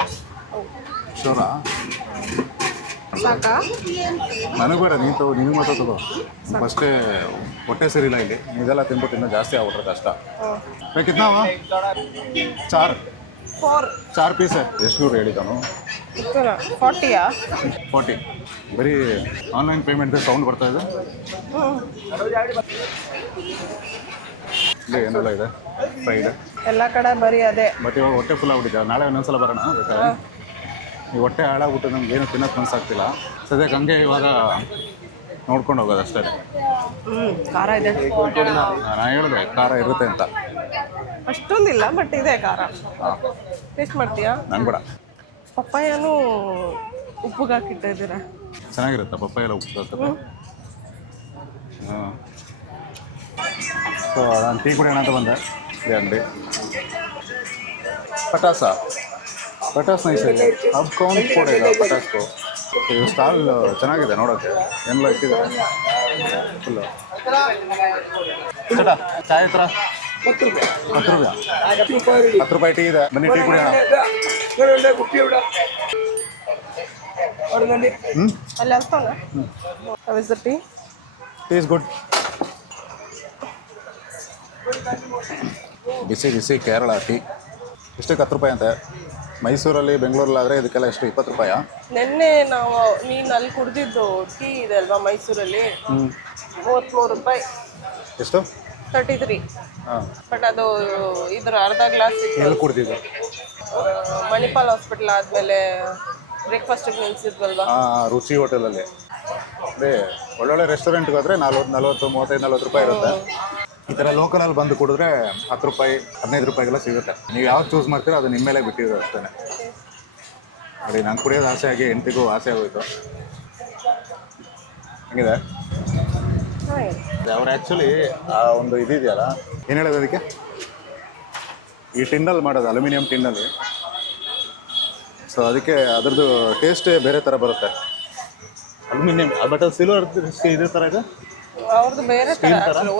ಶೋರಾ ಸಾಕಾ ನನಗೆ ಬೇಡ ನೀನು ತಗೋ ನಿನಗೆ ಮಾತ್ರ ತಗೋ ಫಸ್ಟೇ ಹೊಟ್ಟೆ ಸರಿಯಿಲ್ಲ ಇಲ್ಲಿ ಇದೆಲ್ಲ ತಿಂದ್ಬಿಟ್ಟು ಇನ್ನೂ ಜಾಸ್ತಿ ಆಗ್ಬಿಟ್ರೆ ಕಷ್ಟ ಬೇಕಿದ್ನಾವ 4 ಪೀಸ್ ಎಷ್ಟು ನೂರು ಹೇಳಿದ್ದಾನು 40ಯಾ 40 ಬರೀ ಆನ್ಲೈನ್ ಪೇಮೆಂಟ್ ಸೌಂಡ್ ಬರ್ತಾ ಇದೆ ಇಲ್ಲಿ ಏನೆಲ್ಲ ಇದೆ ಫ್ರೈಡ್ ಎಲ್ಲ ಕಡೆ ಬರೀ ಅದೇ ಬಟ್ ಇವಾಗ ಹೊಟ್ಟೆ ಫುಲ್ ಆಗ್ಬಿಟ್ಟಿದೆ ನಾಳೆ ಇನ್ನೊಂದ್ಸಲ ಬರೋಣ ಬೇಕಾದ್ರೆ ಈ ಹೊಟ್ಟೆ ಹಾಳಾಗ್ಬಿಟ್ಟು ನಮ್ಗೆ ಏನು ತಿನ್ನೋಕ್ಕೆ ಮನಸ್ಸಾಗ್ತಿಲ್ಲ ಸದ್ಯಕ್ಕೆ ಹಂಗೆ ಇವಾಗ ನೋಡ್ಕೊಂಡು ಹೋಗೋದು ಅಷ್ಟೇ ಖಾರ ಇದೆ ನಾನು ಹೇಳಿದೆ ಖಾರ ಇರುತ್ತೆ ಅಂತ ಅಷ್ಟೊಂದಿಲ್ಲ ಬಟ್ ಇದೆ ಖಾರ ಟೇಸ್ಟ್ ಮಾಡ್ತೀಯಾ ನಂಗೆ ಬೇಡ ಪಪ್ಪಾಯನೂ ಉಪ್ಪಿಗೆ ಹಾಕಿಟ್ಟಿದ್ದೀರಾ ಚೆನ್ನಾಗಿರುತ್ತೆ ಪಪ್ಪಾಯ ಎಲ್ಲ ಉಪ್ಪು ಹಾಂ ಸೊ ನಾನು ಟೀ ಕುಡಿಯೋಣ ಅಂತ ಬಂದೆ ಈ ಅಂಗಡಿ ಪಟಾಸ್ ನೈಸ್ ಇದೆ ಅಬ್ ಕೌಂಟ್ ಕೂಡ ಇದೆ ಪಟಾಸ್ಕು ಇದು ಸ್ಟಾಲ್ ಚೆನ್ನಾಗಿದೆ ನೋಡೋಕ್ಕೆ ಎಲ್ಲ ಇಟ್ಟಿದ್ದಾರೆ ಫುಲ್ಲು ಚಟ ಚಾಯ್ ಹತ್ರ 10 ರೂಪಾಯಿ ಟೀ ಇದೆ ಬನ್ನಿ ಟೀ ಕುಡಿಯೋಣ ಅಲ್ಲಿ ಅಲ್ತಾನ ಟೀ ಟೀ ಇಸ್ ಗುಡ್ ಬಿಸಿ ಕೇರಳ ಟೀ ಇಷ್ಟಕ್ಕೆ 10 ರೂಪಾಯಿ ಅಂತೆ ಮೈಸೂರಲ್ಲಿ ಬೆಂಗಳೂರಲ್ಲಾದರೆ ಇದಕ್ಕೆಲ್ಲ ಎಷ್ಟು 20 ರೂಪಾಯಾ ನಿನ್ನೆ ನೀನು ಅಲ್ಲಿ ಕುಡ್ದಿದ್ದು ಟೀ ಇದೆ ಅಲ್ವಾ ಮೈಸೂರಲ್ಲಿ 33 ರೂಪಾಯಿ ಎಷ್ಟು 33 ಹಾಂ ಬಟ್ ಅದು ಇದ್ರ ಅರ್ಧ ಗ್ಲಾಸ್ ಎಲ್ಲಿ ಕುಡ್ದಿದ್ದು ಮಣಿಪಾಲ್ ಹಾಸ್ಪಿಟಲ್ ಆದಮೇಲೆ ಬ್ರೇಕ್ಫಾಸ್ಟಿಗೆ ನಿಲ್ಸಿದ್ವಲ್ವಾ ರುಚಿ ಹೋಟೆಲಲ್ಲಿ ಅದೇ ಒಳ್ಳೊಳ್ಳೆ ರೆಸ್ಟೋರೆಂಟ್ಗೆ ಹೋದರೆ 40 ರೂಪಾಯಿ ಇರುತ್ತೆ ಈ ಥರ ಲೋಕಲಲ್ಲಿ ಬಂದು ಕುಡಿದ್ರೆ 10 ರೂಪಾಯಿ 15 ರೂಪಾಯಿಗೆಲ್ಲ ಸಿಗುತ್ತೆ. ನೀವು ಯಾವ್ದು ಚೂಸ್ ಮಾಡ್ತೀರೋ ಅದು ನಿಮ್ಮ ಮೇಲೆ ಬಿಟ್ಟಿರೋದು ಅಷ್ಟೇ. ನೋಡಿ ನಂಗೆ ಕುಡಿಯೋದು ಆಸೆ ಆಗಿ ಹೆಂಡತಿಗೂ ಆಸೆ ಆಗೋಯ್ತು. ಹೆಂಗಿದೆ ಅವ್ರು ಆ್ಯಕ್ಚುಲಿ ಆ ಒಂದು ಇದೆಯಲ್ಲ ಏನು ಹೇಳೋದು ಅದಕ್ಕೆ, ಈ ಟಿನ್ನಲ್ಲಿ ಮಾಡೋದು, ಅಲ್ಯೂಮಿನಿಯಂ ಟಿನ್ನಲ್ಲಿ. ಸೊ ಅದಕ್ಕೆ ಅದ್ರದ್ದು ಟೇಸ್ಟೇ ಬೇರೆ ಥರ ಬರುತ್ತೆ. ಅಲ್ಯೂಮಿನಿಯಂ ಬಟ್ ಅದು ಸಿಲ್ವರ್ ಇದೇ ಥರ ಇದೆ. ಅವ್ರದ್ದು ಬೇರೆ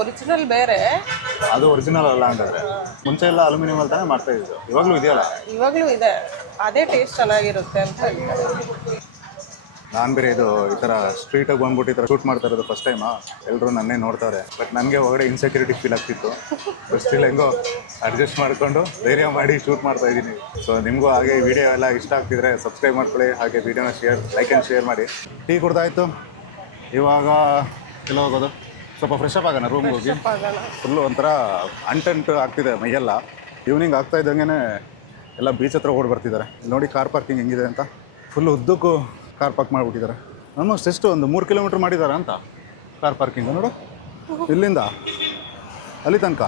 ಒರಿಜಿನಲ್ ಬೇರೆ, ಅದು ಒರಿಜಿನಲ್ ಅಲ್ಲ ಹಂಗಾದ್ರೆ. ಮುಂಚೆ ಎಲ್ಲ ಅಲ್ಯೂಮಿನಿಯಂ ಅಲ್ಲಿ ತಾನೇ ಮಾಡ್ತಾ ಇದ್ದು, ಇವಾಗಲೂ ಇದೆಯಲ್ಲ? ಇವಾಗಲೂ ಇದೆ, ಅದೇ ಟೇಸ್ಟ್ ಚೆನ್ನಾಗಿರುತ್ತೆ ಅಂತ ಹೇಳ್ತಾರೆ. ನಾನು ಬೇರೆ ಇದು ಈ ಥರ ಸ್ಟ್ರೀಟಾಗಿ ಬಂದ್ಬಿಟ್ಟು ಈ ಥರ ಶೂಟ್ ಮಾಡ್ತಾ ಇರೋದು ಫಸ್ಟ್ ಟೈಮಾ. ಎಲ್ಲರೂ ನನ್ನೇ ನೋಡ್ತಾರೆ. ಬಟ್ ನನಗೆ ಹೊರಗಡೆ ಇನ್ಸೆಕ್ಯೂರಿಟಿ ಫೀಲ್ ಆಗ್ತಿತ್ತು. ಸ್ಟಿಲ್ ಹೆಂಗೋ ಅಡ್ಜಸ್ಟ್ ಮಾಡಿಕೊಂಡು ಧೈರ್ಯ ಮಾಡಿ ಶೂಟ್ ಮಾಡ್ತಾ ಇದ್ದೀನಿ. ಸೊ ನಿಮಗೂ ಹಾಗೆ ಈ ವಿಡಿಯೋ ಎಲ್ಲ ಇಷ್ಟ ಆಗ್ತಿದ್ರೆ ಸಬ್ಸ್ಕ್ರೈಬ್ ಮಾಡ್ಕೊಳ್ಳಿ, ಹಾಗೆ ವಿಡಿಯೋನ ಲೈಕ್ ಆ್ಯಂಡ್ ಶೇರ್ ಮಾಡಿ. ಟೀ ಕುಡ್ದಾಯ್ತು, ಇವಾಗ ಎಲ್ಲ ಹೋಗೋದು, ಸ್ವಲ್ಪ ಫ್ರೆಶ್ ಅಪ್ ಆಗೋಣ ರೂಮ್ಗೆ ಹೋಗಿ. ಫುಲ್ಲು ಒಂಥರ ಅಂಟೆಂಟು ಆಗ್ತಿದೆ ಮೈಯೆಲ್ಲ. ಈವ್ನಿಂಗ್ ಆಗ್ತಾ ಇದ್ದಂಗೆ ಎಲ್ಲ ಬೀಚ್ ಹತ್ರ ಓಡಿ ಬರ್ತಿದ್ದಾರೆ. ನೋಡಿ ಕಾರ್ ಪಾರ್ಕಿಂಗ್ ಹೆಂಗಿದೆ ಅಂತ. ಫುಲ್ ಉದ್ದಕ್ಕೂ ಕಾರ್ ಪಾರ್ಕ್ ಮಾಡಿಬಿಟ್ಟಿದ್ದಾರೆ. ಆಲ್ಮೋಸ್ಟ್ ಎಷ್ಟು ಒಂದು 3 ಕಿಲೋಮೀಟ್ರ್ ಮಾಡಿದ್ದಾರೆ ಅಂತ ಕಾರ್ ಪಾರ್ಕಿಂಗ್. ನೋಡು, ಇಲ್ಲಿಂದ ಅಲ್ಲಿ ತನಕ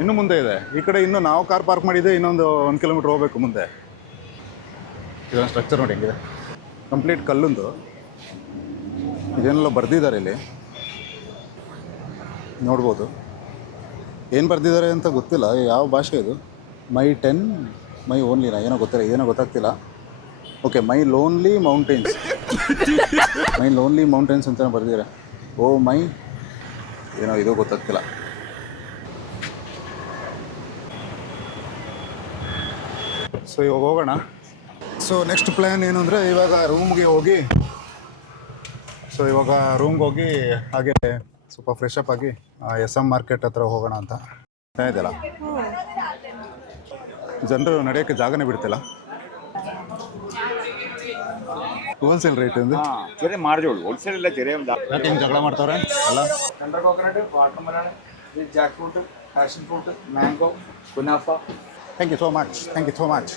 ಇನ್ನೂ ಮುಂದೆ ಇದೆ. ಈ ಕಡೆ ಇನ್ನೂ ನಾವು ಕಾರ್ ಪಾರ್ಕ್ ಮಾಡಿದ್ದೆ ಇನ್ನೊಂದು 1 ಕಿಲೋಮೀಟ್ರ್ ಹೋಗಬೇಕು ಮುಂದೆ. ಇದೊಂದು ಸ್ಟ್ರಕ್ಚರ್ ನೋಡಿ ಹೆಂಗಿದೆ, ಕಂಪ್ಲೀಟ್ ಕಲ್ಲುಂದು. ಇದೇನೆಲ್ಲ ಬರೆದಿದ್ದಾರೆ ಇಲ್ಲಿ, ನೋಡ್ಬೋದು. ಏನು ಬರೆದಿದ್ದಾರೆ ಅಂತ ಗೊತ್ತಿಲ್ಲ, ಯಾವ ಭಾಷೆ ಇದು. ಮೈ 10 ಮೈ ಓನ್ಲಿನಾ ಏನೋ ಗೊತ್ತಿಲ್ಲ, ಏನೋ ಗೊತ್ತಾಗ್ತಿಲ್ಲ. ಓಕೆ, ಮೈ ಲೋನ್ಲಿ ಮೌಂಟೇನ್ಸ್, ಮೈ ಲೋನ್ಲಿ ಮೌಂಟೇನ್ಸ್ ಅಂತ ಬರೆದಿದ್ದಾರೆ. ಓ ಮೈ ಏನೋ ಇದು ಗೊತ್ತಾಗ್ತಿಲ್ಲ. ಸೊ ಇವಾಗ ಹೋಗೋಣ. ಸೊ ನೆಕ್ಸ್ಟ್ ಪ್ಲ್ಯಾನ್ ಏನು ಅಂದರೆ ಇವಾಗ ರೂಮ್ಗೆ ಹೋಗಿ, ಸೊ ಇವಾಗ ರೂಮ್ಗೆ ಹೋಗಿ ಹಾಗೆ ಸ್ವಲ್ಪ ಫ್ರೆಶ್ ಅಪ್ ಆಗಿ SM ಮಾರ್ಕೆಟ್ ಹತ್ರ ಹೋಗೋಣ ಅಂತ ಇದೆಯಲ್ಲ. ಜನರು ನಡೆಯೋಕ್ಕೆ ಜಾಗನೇ ಬಿಡ್ತಿಲ್ಲ. ಹೋಲ್ಸೇಲ್ ರೇಟ್ ಎಂದು ചെറിയ മാർജോളൂ ഹോൾസെയിൽ അല്ല ചെറിയ ಯಾಕೆ ಹಿಂಗೆ ಜಗಳ ಮಾಡ್ತಾರೆ ಅಲ್ಲ. Tender coconut watermelon jackfruit passion fruit mango കുനാഫ. Thank you so much, thank you so much.